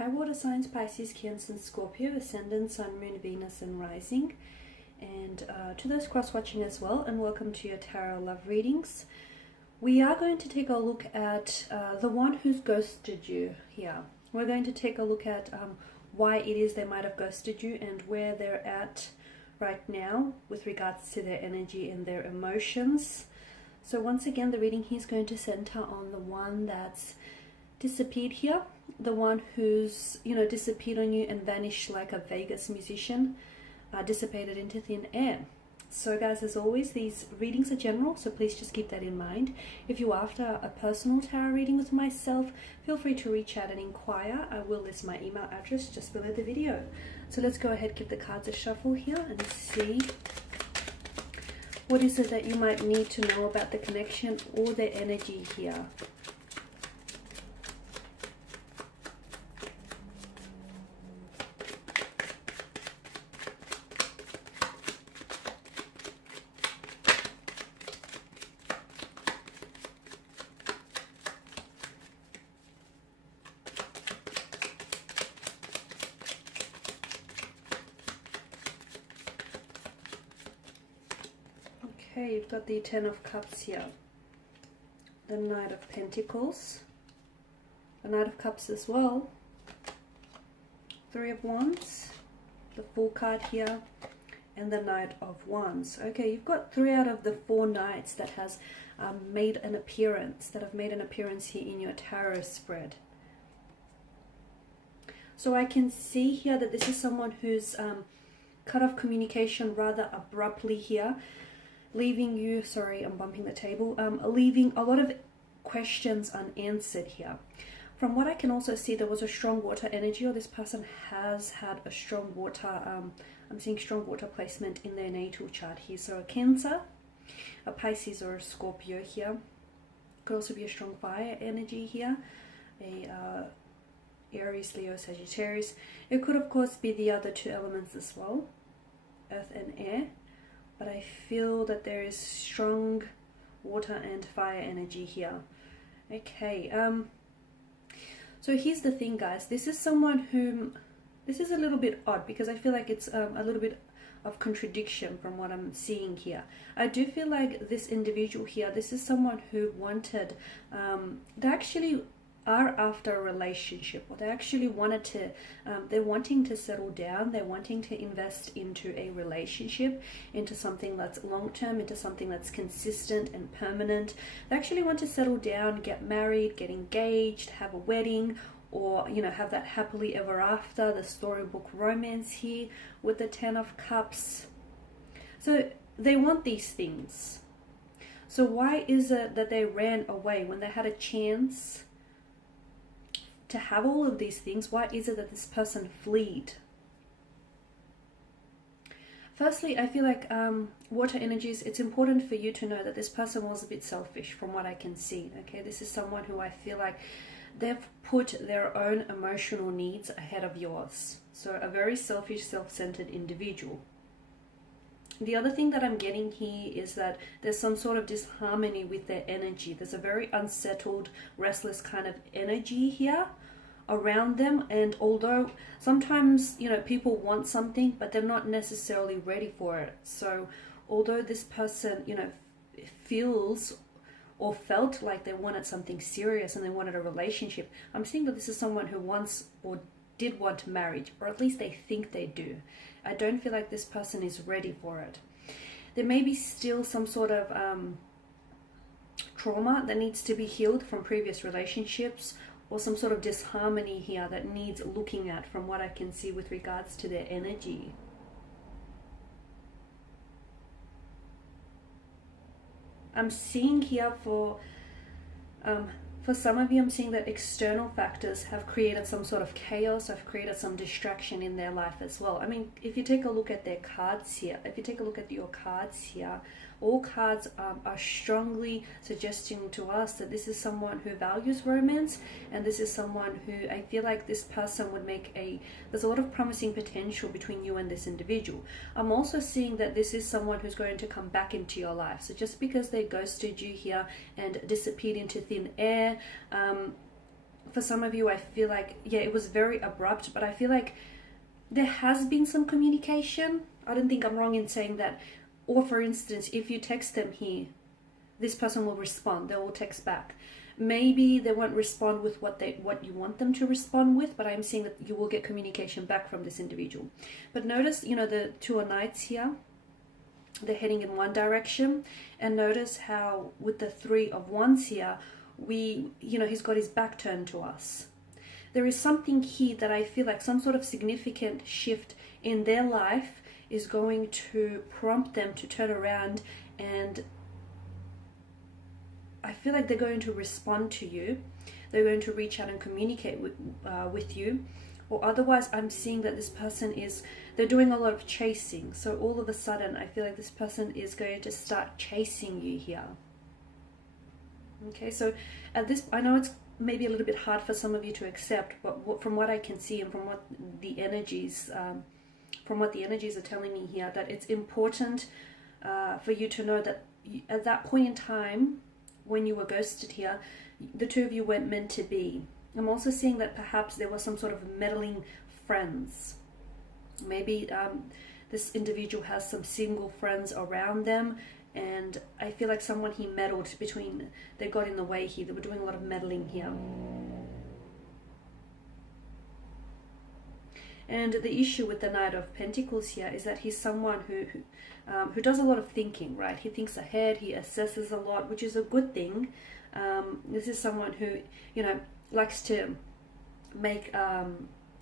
High water signs: Pisces, Cancer, Scorpio, Ascendant, Sun, Moon, Venus, and Rising. And to those cross-watching as well, and welcome to your Tarot Love Readings. We are going to take a look at the one who's ghosted you here. We're going to take a look at why it is they might have ghosted you and where they're at right now with regards to their energy and their emotions. So once again, the reading here is going to center on the one that's disappeared here, the one who's, disappeared on you and vanished like a Vegas musician, dissipated into thin air. So guys, as always, these readings are general, so please just keep that in mind. If you're after a personal tarot reading with myself, feel free to reach out and inquire. I will list my email address just below the video. So let's go ahead, give the cards a shuffle here and see what is it that you might need to know about the connection or their energy here. Okay, you've got the Ten of Cups here, the Knight of Pentacles, the Knight of Cups as well, Three of Wands, the Fool card here, and the Knight of Wands. Okay, you've got 3 out of the 4 knights that has made an appearance, here in your tarot spread. So I can see here that this is someone who's cut off communication rather abruptly here, leaving you, sorry, I'm bumping the table, leaving a lot of questions unanswered here. From what I can also see, there was a strong water energy, or this person has had a strong water, I'm seeing strong water placement in their natal chart here. So a Cancer, a Pisces, or a Scorpio here. Could also be a strong fire energy here, a Aries, Leo, Sagittarius. It could of course be the other 2 elements as well, earth and air. But I feel that there is strong water and fire energy here. Okay, so here's the thing, guys. This is someone whom, this is a little bit odd because I feel like it's a little bit of contradiction from what I'm seeing here. I do feel like this individual here, this is someone who wanted, they actually are after a relationship, or they actually wanted to, they're wanting to settle down, they're wanting to invest into a relationship, into something that's long-term, into something that's consistent and permanent. They actually want to settle down, get married, get engaged, have a wedding, or have that happily ever after, the storybook romance here with the Ten of Cups. So they want these things. So why is it that they ran away when they had a chance to have all of these things? Why is it that this person fled? Firstly, I feel like water energies, it's important for you to know that this person was a bit selfish from what I can see. Okay, this is someone who I feel like they've put their own emotional needs ahead of yours. So a very selfish, self-centered individual. The other thing that I'm getting here is that there's some sort of disharmony with their energy. There's a very unsettled, restless kind of energy here around them. And although sometimes, people want something, but they're not necessarily ready for it. So although this person, feels or felt like they wanted something serious and they wanted a relationship, I'm seeing that this is someone who wants or did want marriage, or at least they think they do. I don't feel like this person is ready for it. There may be still some sort of trauma that needs to be healed from previous relationships, or some sort of disharmony here that needs looking at from what I can see with regards to their energy. I'm seeing here for some of you, I'm seeing that external factors have created some sort of chaos, have created some distraction in their life as well. I mean, if you take a look at their cards here, if you take a look at your cards here, all cards are strongly suggesting to us that this is someone who values romance, and this is someone who I feel like this person would make there's a lot of promising potential between you and this individual. I'm also seeing that this is someone who's going to come back into your life. So just because they ghosted you here and disappeared into thin air, for some of you, I feel like, yeah, it was very abrupt, but I feel like there has been some communication. I don't think I'm wrong in saying that. Or for instance, if you text them here, this person will respond. They will text back. Maybe they won't respond with what you want them to respond with, but I'm seeing that you will get communication back from this individual. But notice, the Two of Knights here, they're heading in one direction, and notice how with the Three of Wands here, he's got his back turned to us. There is something here that I feel like some sort of significant shift in their life is going to prompt them to turn around, and I feel like they're going to respond to you. They're going to reach out and communicate with you. Or otherwise, I'm seeing that this person they're doing a lot of chasing. So all of a sudden, I feel like this person is going to start chasing you here. Okay, so at this, I know it's maybe a little bit hard for some of you to accept, but from what I can see and from what the energies are telling me here, that it's important for you to know that at that point in time, when you were ghosted here, the two of you weren't meant to be. I'm also seeing that perhaps there was some sort of meddling friends. Maybe this individual has some single friends around them, and I feel like someone he meddled they got in the way here. They were doing a lot of meddling here. And the issue with the Knight of Pentacles here is that he's someone who does a lot of thinking, right? He thinks ahead, he assesses a lot, which is a good thing. This is someone who, likes to make,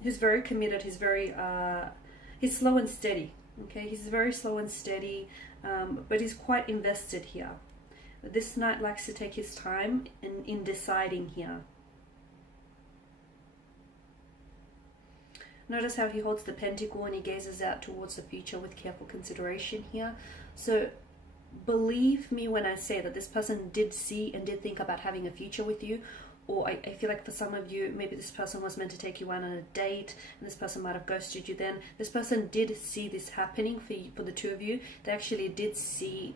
who's very committed, he's slow and steady, okay? He's very slow and steady, but he's quite invested here. This Knight likes to take his time in deciding here. Notice how he holds the pentacle and he gazes out towards the future with careful consideration here. So believe me when I say that this person did see and did think about having a future with you. Or I feel like for some of you, maybe this person was meant to take you out on a date and this person might have ghosted you then. This person did see this happening for the two of you. They actually did see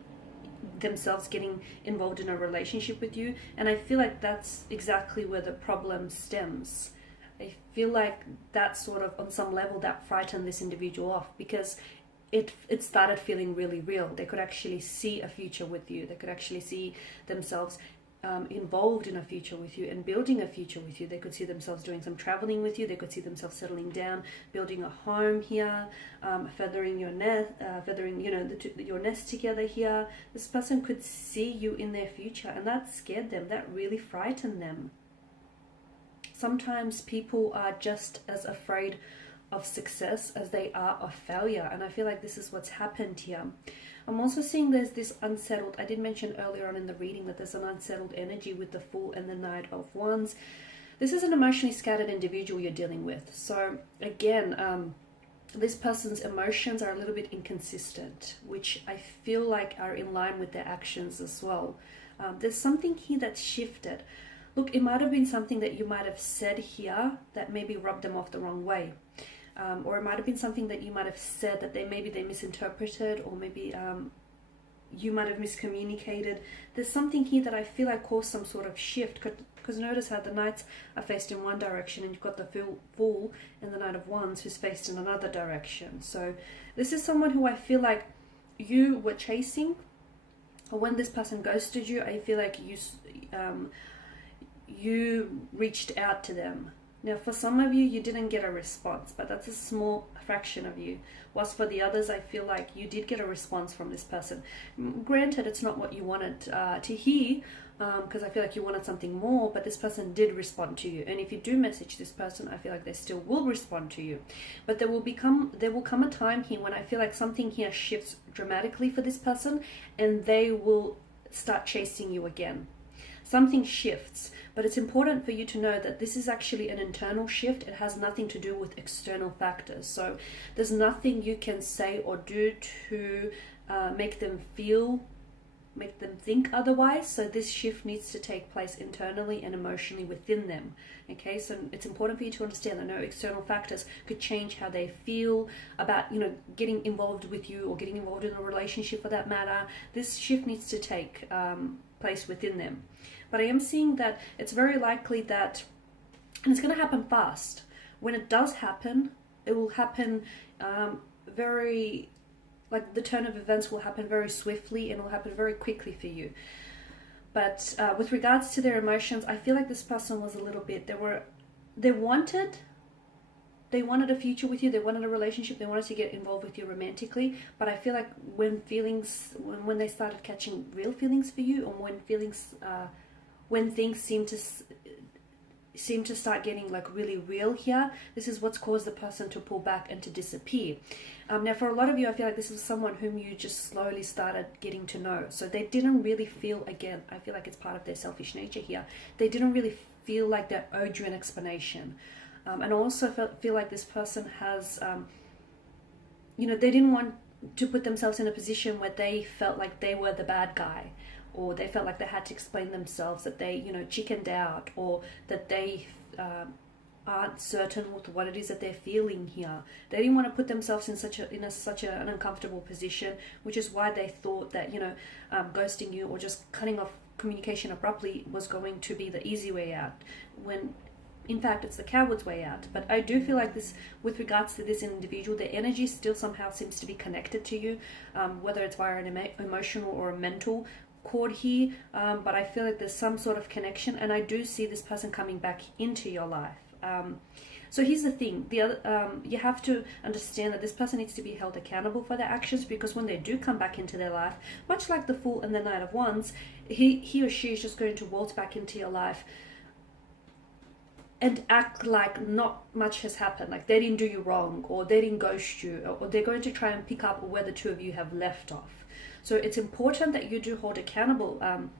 themselves getting involved in a relationship with you. And I feel like that's exactly where the problem stems. I feel like that sort of, on some level, that frightened this individual off, because it started feeling really real. They could actually see a future with you. They could actually see themselves involved in a future with you and building a future with you. They could see themselves doing some traveling with you. They could see themselves settling down, building a home here, feathering your nest, your nest together here. This person could see you in their future, and that scared them. That really frightened them. Sometimes people are just as afraid of success as they are of failure, and I feel like this is what's happened here. I'm also seeing there's this unsettled, I did mention earlier on in the reading that there's an unsettled energy with the Fool and the Knight of Wands. This is an emotionally scattered individual you're dealing with. So again, this person's emotions are a little bit inconsistent, which I feel like are in line with their actions as well. There's something here that's shifted. Look, it might have been something that you might have said here that maybe rubbed them off the wrong way. Or it might have been something that you might have said that they misinterpreted, or maybe you might have miscommunicated. There's something here that I feel like caused some sort of shift, because notice how the Knights are faced in one direction and you've got the Fool and the Knight of Wands who's faced in another direction. So this is someone who I feel like you were chasing, or when this person ghosted you, I feel like you reached out to them. Now, for some of you, you didn't get a response, but that's a small fraction of you. Whilst for the others, I feel like you did get a response from this person. Granted, it's not what you wanted to hear, because I feel like you wanted something more, but this person did respond to you. And if you do message this person, I feel like they still will respond to you. But there will come a time here when I feel like something here shifts dramatically for this person, and they will start chasing you again. Something shifts, but it's important for you to know that this is actually an internal shift. It has nothing to do with external factors. So there's nothing you can say or do to make them think otherwise. So this shift needs to take place internally and emotionally within them. Okay, so it's important for you to understand that no external factors could change how they feel about, getting involved with you or getting involved in a relationship for that matter. This shift needs to take place within them. But I am seeing that it's very likely that And it's going to happen fast. When it does happen, it will happen very, like the turn of events will happen very swiftly and it will happen very quickly for you. But with regards to their emotions, I feel like this person was a little bit, they wanted a future with you, they wanted a relationship, they wanted to get involved with you romantically, but I feel like when they started catching real feelings for you, or when things seem to start getting like really real here, this is what's caused the person to pull back and to disappear. Now for a lot of you, I feel like this is someone whom you just slowly started getting to know, so they didn't really feel, again, I feel like it's part of their selfish nature here, they didn't really feel like they owed you an explanation. And I also feel like this person has, they didn't want to put themselves in a position where they felt like they were the bad guy, or they felt like they had to explain themselves, that they, chickened out, or that they aren't certain with what it is that they're feeling here. They didn't want to put themselves in such an uncomfortable position, which is why they thought that, ghosting you or just cutting off communication abruptly was going to be the easy way out, when in fact it's the coward's way out. But I do feel like this, with regards to this individual, their energy still somehow seems to be connected to you, whether it's via an emotional or a mental cord here, but I feel like there's some sort of connection, and I do see this person coming back into your life. So here's the thing, you have to understand that this person needs to be held accountable for their actions, because when they do come back into their life, much like the Fool and the Knight of Wands, he or she is just going to waltz back into your life and act like not much has happened, like they didn't do you wrong, or they didn't ghost you, or they're going to try and pick up where the two of you have left off. So it's important that you do hold accountable, them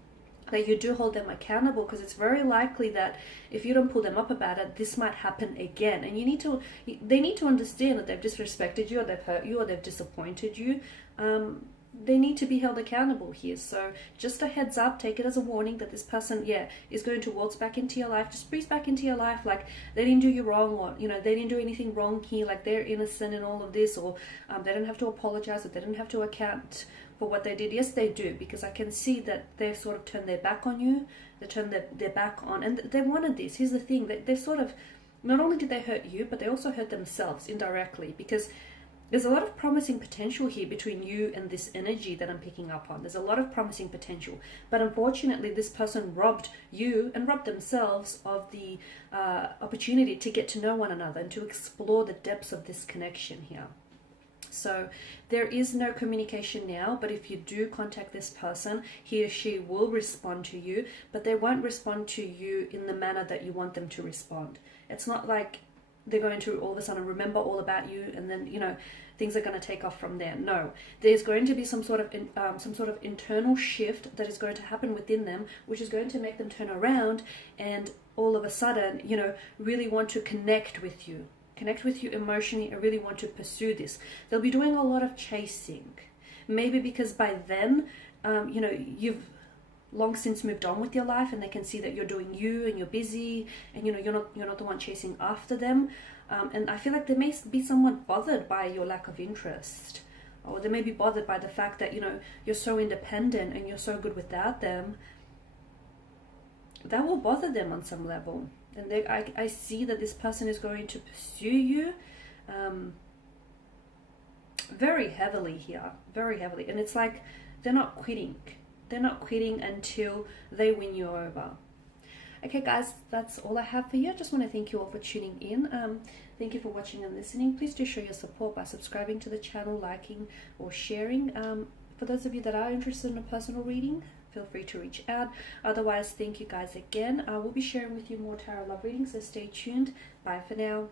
accountable, because it's very likely that if you don't pull them up about it, this might happen again. And they need to understand that they've disrespected you, or they've hurt you, or they've disappointed you. They need to be held accountable here. So just a heads up, take it as a warning that this person, is going to waltz back into your life, just breeze back into your life like they didn't do you wrong, or, they didn't do anything wrong here, like they're innocent in all of this, or they don't have to apologize, or they don't have to account for what they did. Yes, they do, because I can see that they've sort of turned their back on you, they turned their back on, and they wanted this. Here's the thing, they've sort of, not only did they hurt you, but they also hurt themselves indirectly, because there's a lot of promising potential here between you and this energy that I'm picking up on. There's a lot of promising potential, but unfortunately this person robbed you and robbed themselves of the opportunity to get to know one another and to explore the depths of this connection here. So there is no communication now, but if you do contact this person, he or she will respond to you, but they won't respond to you in the manner that you want them to respond. It's not like they're going to all of a sudden remember all about you and then, things are going to take off from there. No, there's going to be some sort of internal shift that is going to happen within them, which is going to make them turn around and all of a sudden, really want to connect with you emotionally, and really want to pursue this. They'll be doing a lot of chasing, maybe because by then, you've long since moved on with your life, and they can see that you're doing you and you're busy, and you're not the one chasing after them. And I feel like they may be somewhat bothered by your lack of interest, or they may be bothered by the fact that you're so independent and you're so good without them. That will bother them on some level, and I see that this person is going to pursue you very heavily here, very heavily, and it's like they're not quitting. They're not quitting until they win you over. Okay guys, that's all I have for you. I just want to thank you all for tuning in. Thank you for watching and listening. Please do show your support by subscribing to the channel, liking or sharing. For those of you that are interested in a personal reading, feel free to reach out. Otherwise, thank you guys again. I will be sharing with you more tarot love readings, so stay tuned. Bye for now.